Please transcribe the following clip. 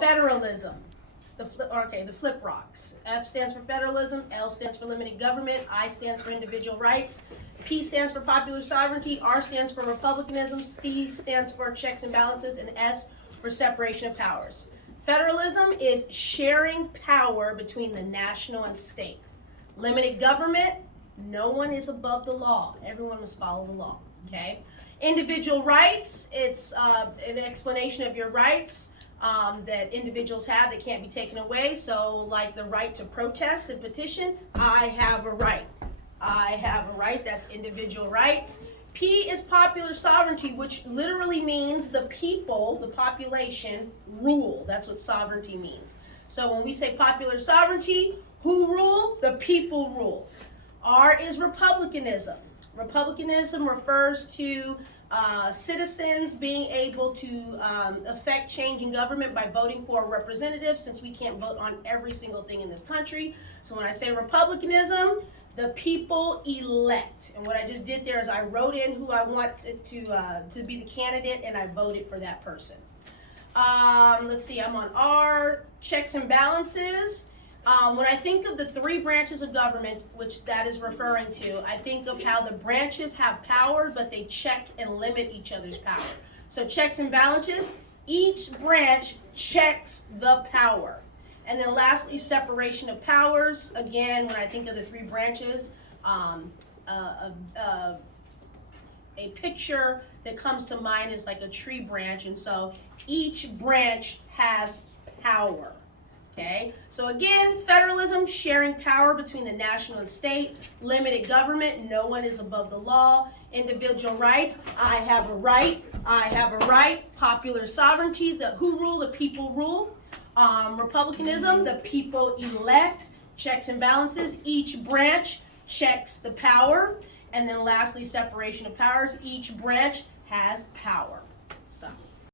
Federalism. The flip rocks. F stands for federalism, L stands for limited government, I stands for individual rights, P stands for popular sovereignty, R stands for republicanism, C stands for checks and balances, and S for separation of powers. Federalism is sharing power between the national and state. Limited government, no one is above the law. Everyone must follow the law, okay? Individual rights, it's an explanation of your rights that individuals have that can't be taken away. So like the right to protest and petition, I have a right. I have a right, that's individual rights. P is popular sovereignty, which literally means the people, the population, rule. That's what sovereignty means. So when we say popular sovereignty, who rule? The people rule. R is republicanism. Republicanism refers to citizens being able to affect change in government by voting for a representative, since we can't vote on every single thing in this country. So when I say republicanism, the people elect. And what I just did there is I wrote in who I want to be the candidate, and I voted for that person. Let's see, I'm on R, checks and balances. When I think of the three branches of government, which that is referring to, I think of how the branches have power, but they check and limit each other's power. So checks and balances, each branch checks the power. And then lastly, separation of powers. Again, when I think of the three branches, a picture that comes to mind is like a tree branch, and so each branch has power. Okay, so again, federalism, sharing power between the national and state. Limited government, no one is above the law. Individual rights, I have a right, I have a right. Popular sovereignty, the who rule, the people rule. Republicanism, the people elect. Checks and balances, each branch checks the power. And then lastly, separation of powers, each branch has power. So.